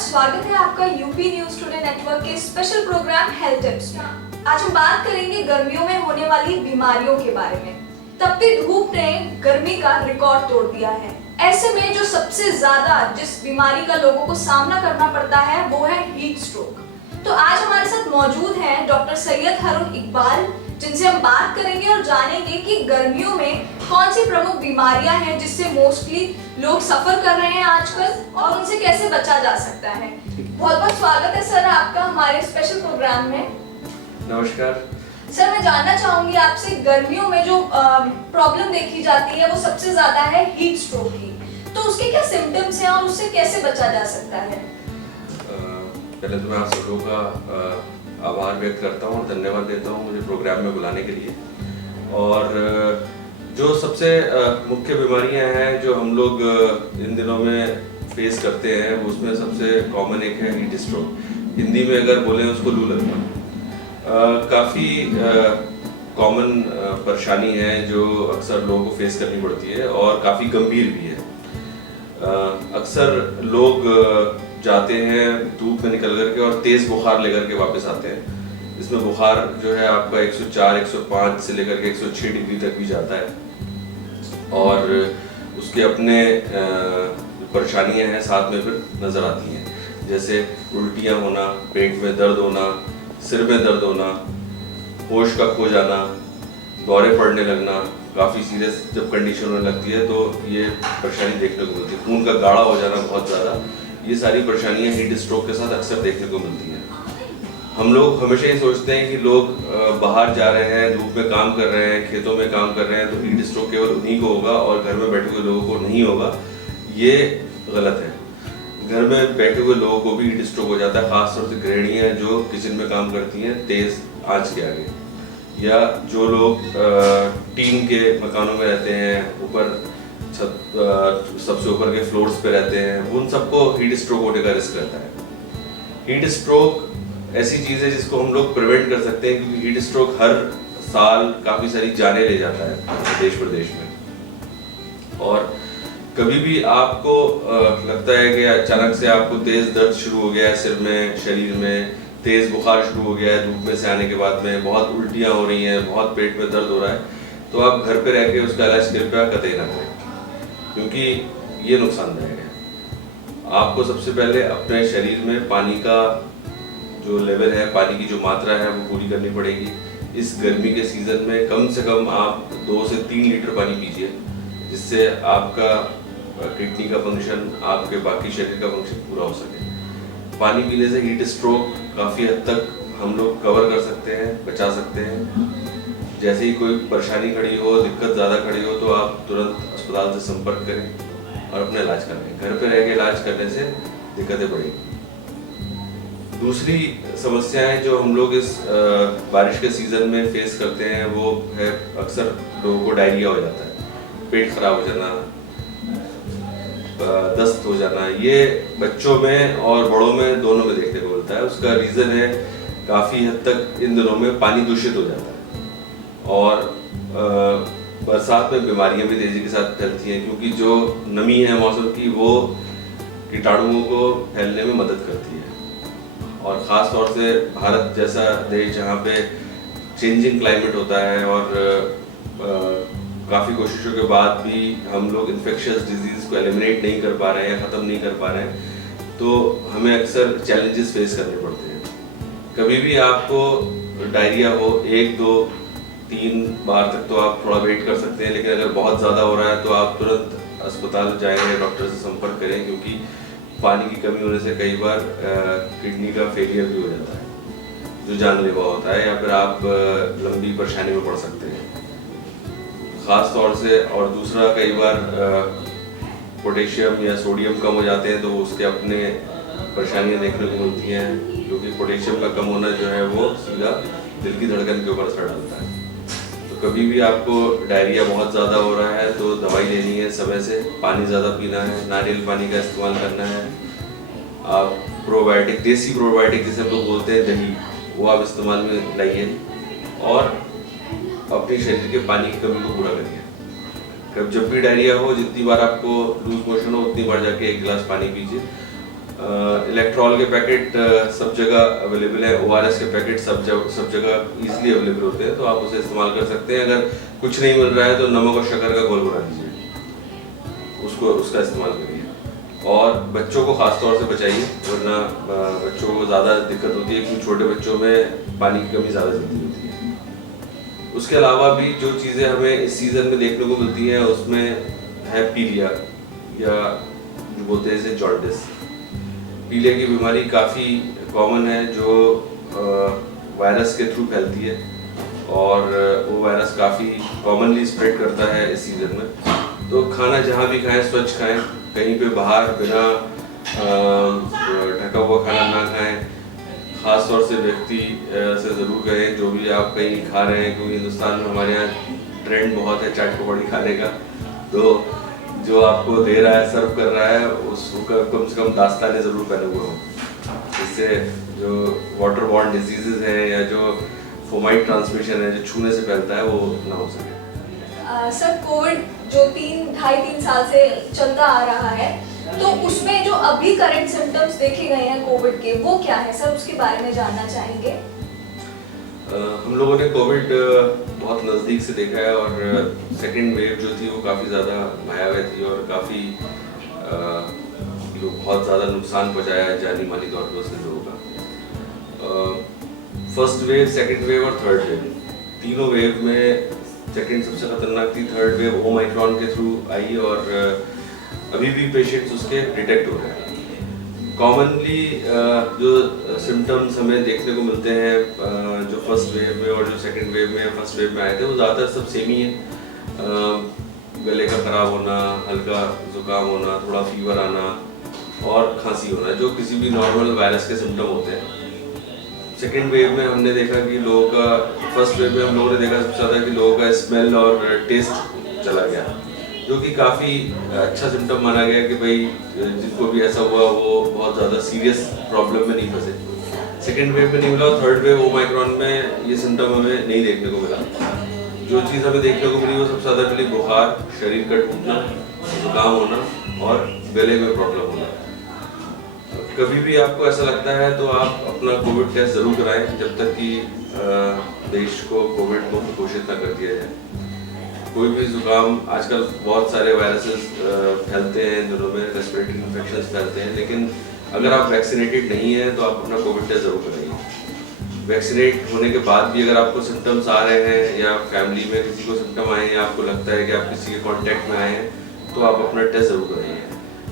स्वागत है आपका यूपी न्यूज टुडे नेटवर्क के स्पेशल प्रोग्राम हेल्थ टिप्स में। आज हम बात करेंगे गर्मियों में होने वाली बीमारियों के बारे में। तपती धूप ने गर्मी का रिकॉर्ड तोड़ दिया है। ऐसे में जो सबसे ज्यादा जिस बीमारी का लोगों को सामना करना पड़ता है वो है हीट स्ट्रोक। तो आज हमारे साथ मौजूद हैं डॉक्टर सैयद हारून इकबाल, जिनसे हम बात करेंगे और जानेंगे कि गर्मियों में कौन सी प्रमुख बीमारियां हैं जिससे मोस्टली लोग सफर कर रहे हैं आजकल और उनसे कैसे बचा जा सकता है। बहुत बहुत स्वागत है सर आपका हमारे स्पेशल प्रोग्राम में। नमस्कार सर, मैं जानना चाहूंगी आपसे, गर्मियों में जो प्रॉब्लम देखी जाती है वो सबसे ज्यादा है हीट स्ट्रोक की, तो उसके क्या सिम्टम्स हैं और उससे कैसे बचा जा सकता है? पहले तो मैं आप सब लोगों का आभार व्यक्त करता हूँ और धन्यवाद देता हूँ मुझे प्रोग्राम में बुलाने के लिए। और जो सबसे मुख्य बीमारियां हैं जो हम लोग इन दिनों में फेस करते हैं उसमें सबसे कॉमन एक है हीट स्ट्रोक। हिंदी में अगर बोलें उसको लू लगना। काफ़ी कॉमन परेशानी है जो अक्सर लोगों को फेस करनी पड़ती है और काफ़ी गंभीर भी है। अक्सर लोग जाते हैं धूप में निकल करके और तेज़ बुखार लेकर के वापस आते हैं। इसमें बुखार जो है आपका 104, 105 से लेकर के 106 डिग्री तक भी जाता है और उसके अपने परेशानियां हैं साथ में फिर नज़र आती हैं, जैसे उल्टियां होना, पेट में दर्द होना, सिर में दर्द होना, होश का खो जाना, दौरे पड़ने लगना। काफ़ी सीरियस जब कंडीशन होने लगती है तो ये परेशानी देखने को मिलती है। खून का गाढ़ा हो जाना बहुत ज़्यादा, ये सारी परेशानियां हीट स्ट्रोक के साथ अक्सर देखने को मिलती हैं। हम लोग हमेशा ये सोचते हैं कि लोग बाहर जा रहे हैं, धूप में काम कर रहे हैं, खेतों में काम कर रहे हैं तो हीट स्ट्रोक केवल उन्हीं को होगा और घर में बैठे हुए लोगों को नहीं होगा। ये गलत है। घर में बैठे हुए लोगों को भी हीट स्ट्रोक हो जाता है, खासतौर से गृहिणियाँ जो किचन में काम करती हैं तेज़ आंच के आगे, या जो लोग टीन के मकानों में रहते हैं, ऊपर सबसे ऊपर के फ्लोर्स पे रहते हैं, उन सबको हीट स्ट्रोक होने का रिस्क रहता है। हीट स्ट्रोक ऐसी चीज़ है जिसको हम लोग प्रिवेंट कर सकते हैं क्योंकि हीट स्ट्रोक हर साल काफ़ी सारी जानें ले जाता है देश प्रदेश में। और कभी भी आपको लगता है कि अचानक से आपको तेज़ दर्द शुरू हो गया है सिर में, शरीर में तेज़ बुखार शुरू हो गया है धूप में से आने के बाद में, बहुत उल्टियाँ हो रही हैं, बहुत पेट में दर्द हो रहा है, तो आप घर पे रह के उसका इलाज कृपया कतई ना करें क्योंकि ये नुकसानदायक है। आपको सबसे पहले अपने शरीर में पानी का जो लेवल है, पानी की जो मात्रा है वो पूरी करनी पड़ेगी। इस गर्मी के सीज़न में कम से कम आप 2 से 3 लीटर पानी पीजिए, जिससे आपका किडनी का फंक्शन, आपके बाकी शरीर का फंक्शन पूरा हो सके। पानी पीने से हीट स्ट्रोक काफ़ी हद तक हम लोग कवर कर सकते हैं, बचा सकते हैं। जैसे ही कोई परेशानी खड़ी हो, दिक्कत ज़्यादा खड़ी हो तो आप तुरंत अस्पताल से संपर्क करें और अपना इलाज कराएं। घर पे रह के इलाज करने से दिक्कतें बढ़ेंगी। दूसरी समस्याएं जो हम लोग इस बारिश के सीज़न में फेस करते हैं वो है अक्सर लोगों को डायरिया हो जाता है, पेट खराब हो जाना, दस्त हो जाना। ये बच्चों में और बड़ों में दोनों में देखने को मिलता है। उसका रीज़न है काफ़ी हद तक इन दिनों में पानी दूषित हो जाता है और बरसात में बीमारियां भी तेज़ी के साथ फैलती हैं क्योंकि जो नमी है मौसम की वो कीटाणुओं को फैलने में मदद करती है। और ख़ास तौर से भारत जैसा देश जहाँ पे चेंजिंग क्लाइमेट होता है और काफ़ी कोशिशों के बाद भी हम लोग इन्फेक्शियस डिजीज़ को एलिमिनेट नहीं कर पा रहे हैं, ख़त्म नहीं कर पा रहे हैं, तो हमें अक्सर चैलेंजेस फेस करने पड़ते हैं। कभी भी आपको डायरिया हो 1, 2, 3 बार तक तो आप थोड़ा वेट कर सकते हैं, लेकिन अगर बहुत ज़्यादा हो रहा है तो आप तुरंत अस्पताल जाएंगे, डॉक्टर से संपर्क करें क्योंकि पानी की कमी होने से कई बार किडनी का फेलियर भी हो जाता है जो जानलेवा होता है, या फिर आप लंबी परेशानी में पड़ सकते हैं ख़ास तौर से। और दूसरा, कई बार पोटेशियम या सोडियम कम हो जाते हैं तो उसके अपने परेशानियाँ देखने को मिलती हैं क्योंकि पोटेशियम का कम होना जो है वो सीधा दिल की धड़कन के ऊपर असर डालता है। तो कभी भी आपको डायरिया बहुत ज़्यादा हो रहा है तो दवाई लेनी है समय से, पानी ज़्यादा पीना है, नारियल पानी का इस्तेमाल करना है। आप प्रोबायोटिक, देसी प्रोबायोटिक जिसे हम लोग बोलते हैं दही, वो आप इस्तेमाल में लाइए और अपने शरीर के पानी की कमी को पूरा करिए। जब भी डायरिया हो, जितनी बार आपको लूज मोशन हो उतनी बार जाके 1 गिलास पानी पीजिए। इलेक्ट्रॉल के पैकेट सब जगह अवेलेबल है, ORS के पैकेट सब जगह ईजिली अवेलेबल होते हैं, तो आप उसे इस्तेमाल कर सकते हैं। अगर कुछ नहीं मिल रहा है तो नमक और शक्कर का घोल बना लीजिए, उसका इस्तेमाल करिए। और बच्चों को खास तौर से बचाइए, वरना बच्चों को ज़्यादा दिक्कत होती है, क्योंकि छोटे बच्चों में पानी की कमी ज़्यादा जल्दी होती है। उसके अलावा भी जो चीज़ें हमें इस सीज़न में देखने को मिलती हैं उसमें है पीलिया, या जो बोलते हैं इसे जॉन्डिस। पीलिया की बीमारी काफ़ी कॉमन है, जो वायरस के थ्रू फैलती है, और वो वायरस काफ़ी कॉमनली स्प्रेड करता है इस सीज़न में। तो खाना जहाँ भी खाएं स्वच्छ खाएं, कहीं पे बाहर बिना ढका हुआ खाना ना खाएं। ख़ास तौर से व्यक्ति से ज़रूर कहें जो भी आप कहीं खा रहे हैं, क्योंकि हिंदुस्तान में हमारे यहाँ ट्रेंड बहुत है चाट पकौड़ी खाने का, तो जो आपको दे रहा है, सर्व कर रहा है, उसका कम से कम दास्ताने ज़रूर पहने हुए हों, जिससे जो वाटर बॉर्न डिजीज़ हैं या जो फोमाइट ट्रांसमिशन है जो छूने से फैलता है वो ना हो सके। सर, कोविड जो 2.5-3 साल से चलता आ रहा है, तो उसमें जो अभी करंट सिम्टम्स देखे गए हैं कोविड के, वो क्या है सर, उसके बारे में जानना चाहेंगे। हम लोगों ने कोविड बहुत नज़दीक से देखा है, और सेकेंड वेव जो थी वो काफ़ी ज़्यादा भयावह थी, और काफ़ी बहुत ज़्यादा नुकसान पहुँचाया है जानी मानी तौर पर उसने लोगों का। फर्स्ट वेव, सेकेंड वेव और थर्ड वेव, तीनों वेव में सेकेंड सबसे खतरनाक थी। थर्ड वेव ओमाइक्रॉन के थ्रू आई, और अभी भी पेशेंट्स उसके डिटेक्ट हो रहे हैं। कॉमनली जो सिम्टम्स हमें देखने को मिलते हैं जो फर्स्ट वेव में और जो सेकेंड वेव में, फर्स्ट वेव में आए थे, वो ज़्यादातर सब सेम ही है। गले का खराब होना, हल्का जुकाम होना, थोड़ा फीवर आना और खांसी होना, जो किसी भी नॉर्मल वायरस के सिम्टम होते हैं। सेकेंड वेव में हमने देखा कि लोगों का, फर्स्ट वेव में हम लोगों ने देखा सबसे ज़्यादा कि लोगों का स्मेल और टेस्ट चला गया, जो कि काफ़ी अच्छा सिम्टम माना गया कि भाई जिनको भी ऐसा हुआ वो बहुत ज़्यादा सीरियस प्रॉब्लम में नहीं फंसे। सेकेंड वेव में नहीं मिला, और थर्ड वेव ओमाइक्रॉन में ये सिम्टम हमें नहीं देखने को मिला। जो चीज़ हमें देखने को मिली वो सबसे ज़्यादा मिली बुखार, शरीर का टूटना, जुकाम होना और गले में प्रॉब्लम होना। कभी भी आपको ऐसा लगता है तो आप अपना कोविड टेस्ट ज़रूर कराएं, जब तक कि देश को कोविड मुक्त घोषित न कर दिया जाए। कोई भी जुकाम, आजकल बहुत सारे वायरसेस फैलते हैं दिनों में, रेस्पिरेटरी इन्फेक्शंस फैलते हैं, लेकिन अगर आप वैक्सीनेटेड नहीं हैं तो आप अपना कोविड टेस्ट ज़रूर कराइए। वैक्सीनेट होने के बाद भी अगर आपको सिम्टम्स आ रहे हैं, या फैमिली में किसी को सिम्टम आए हैं, या आपको लगता है कि आप किसी के कॉन्टैक्ट में आए हैं, तो आप अपना टेस्ट ज़रूर कराइए।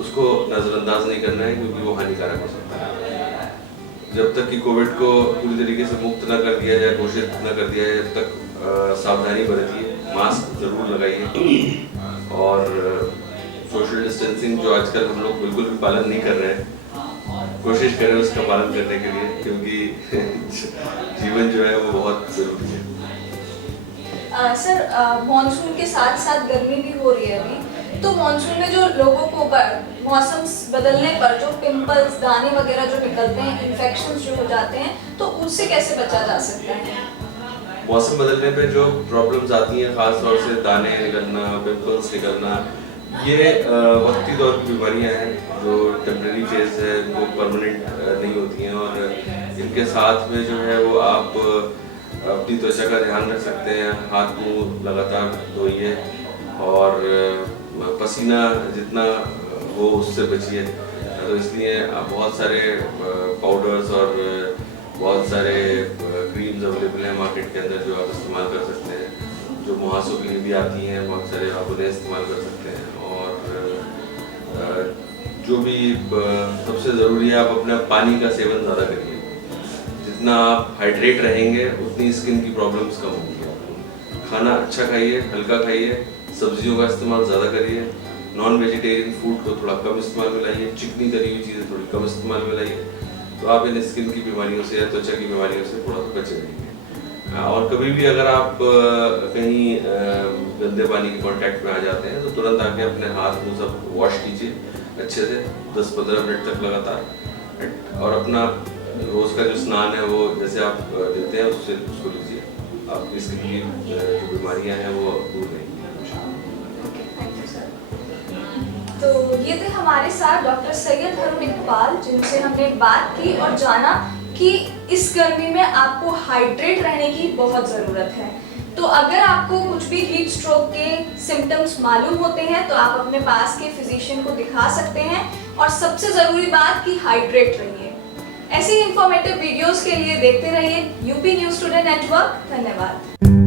उसको नज़रअंदाज नहीं करना है, क्योंकि वो हानिकारक हो सकता है। जब तक कि कोविड को पूरी तरीके से मुक्त न कर दिया जाए, घोषित न कर दिया जाए, जब तक सावधानी बरतिए, मास्क ज़रूर लगाइए, और सोशल डिस्टेंसिंग जो आजकल हम लोग बिल्कुल भी पालन नहीं कर रहे हैं, कोशिश करें उसका पालन करने के लिए, क्योंकि जीवन जो है वो बहुत ज़रूरी है। सर, मॉनसून के साथ साथ गर्मी भी हो रही है अभी, तो मॉनसून में जो लोगों को मौसम बदलने पर जो पिंपल्स, दाने वगैरह जो निकलते हैं, इन्फेक्शंस जो हो जाते हैं, तो उससे कैसे बचा जा सकता है। मौसम बदलने पे जो प्रॉब्लम्स आती हैं, खास तौर से दाने निकलना, पिंपल्स निकलना, ये वक्ती दौर की बीमारियां हैं जो टेम्परेरी फेज है, वो परमानेंट नहीं होती हैं, और इनके साथ में जो है वो आप अपनी त्वचा का ध्यान रख सकते हैं। हाथ मुंह लगातार धोइए, और पसीना जितना हो उससे बचिए। तो इसलिए बहुत सारे पाउडर्स और बहुत सारे क्रीम्स अवेलेबल हैं मार्केट के अंदर, जो आप इस्तेमाल कर सकते हैं, जो मुहासों के लिए भी आती हैं, बहुत सारे आप उन्हें इस्तेमाल कर सकते हैं। और जो भी सबसे ज़रूरी है, आप अपना पानी का सेवन ज़्यादा करिए। जितना आप हाइड्रेट रहेंगे उतनी स्किन की प्रॉब्लम्स कम होंगी। खाना अच्छा खाइए, हल्का खाइए, सब्जियों का इस्तेमाल ज़्यादा करिए, नॉन वेजिटेरियन फूड को थोड़ा कम इस्तेमाल में लाइए, चिकनी तली हुई चीज़ें थोड़ी कम इस्तेमाल में लाइए, तो आप इन स्किन की बीमारियों से या त्वचा की बीमारियों से थोड़ा सा बचे रहेंगे। और कभी भी अगर आप कहीं गंदे पानी के कांटेक्ट में आ जाते हैं, तो तुरंत आके अपने हाथ मुंह सब वॉश कीजिए अच्छे से 10-15 मिनट तक लगातार, और अपना रोज़ का जो स्नान है वो जैसे आप देते हैं उसको लीजिए। आपकी स्किन की जो बीमारियां हैं वो दूर रहेंगी। तो ये थे हमारे साथ डॉक्टर सैयद हरुण इकबाल, जिनसे हमने बात की और जाना कि इस गर्मी में आपको हाइड्रेट रहने की बहुत ज़रूरत है। तो अगर आपको कुछ भी हीट स्ट्रोक के सिम्टम्स मालूम होते हैं तो आप अपने पास के फिजिशियन को दिखा सकते हैं, और सबसे ज़रूरी बात कि हाइड्रेट रहिए। ऐसी इंफॉर्मेटिव वीडियोस के लिए देखते रहिए यूपी न्यूज़ टुडे नेटवर्क। धन्यवाद।